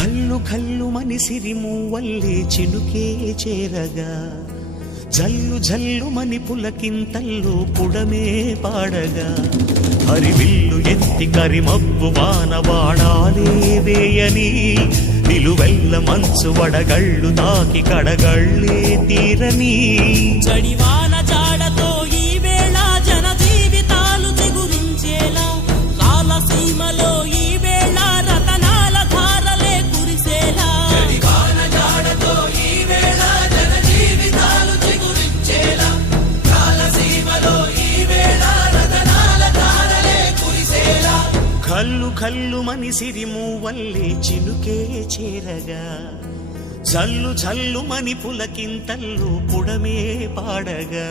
కల్లు కల్లు మని సిరిమూవల్లే చినుకే చేరగా జల్లు జల్లు మని పులకింతల్లో పుడమే పాడగా హరివిల్లు ఎత్తి కరిమబ్బు వానవాడాలే వేయని నిలువెల్ల మంచు వడగళ్ళు తాకి కడగళ్ళే తీరని చడివాన జాడతో ఈ వేళ జన జీవితాలు చిగురించేలా రాలసీమలో ఈ వేళ రతనాల ధారలే కురిసేలా చడివాన జాడతో ఈ వేళ జన జీవితాలు చిగురించేలా రాలసీమలో ఈ వేళ రతనాల ధారలే కురిసేలా కల్లు కల్లు మని సిరిమూవల్లే చినుకే చేరగా జల్లు జల్లు మని పులకింతల్లు పుడమే పాడగా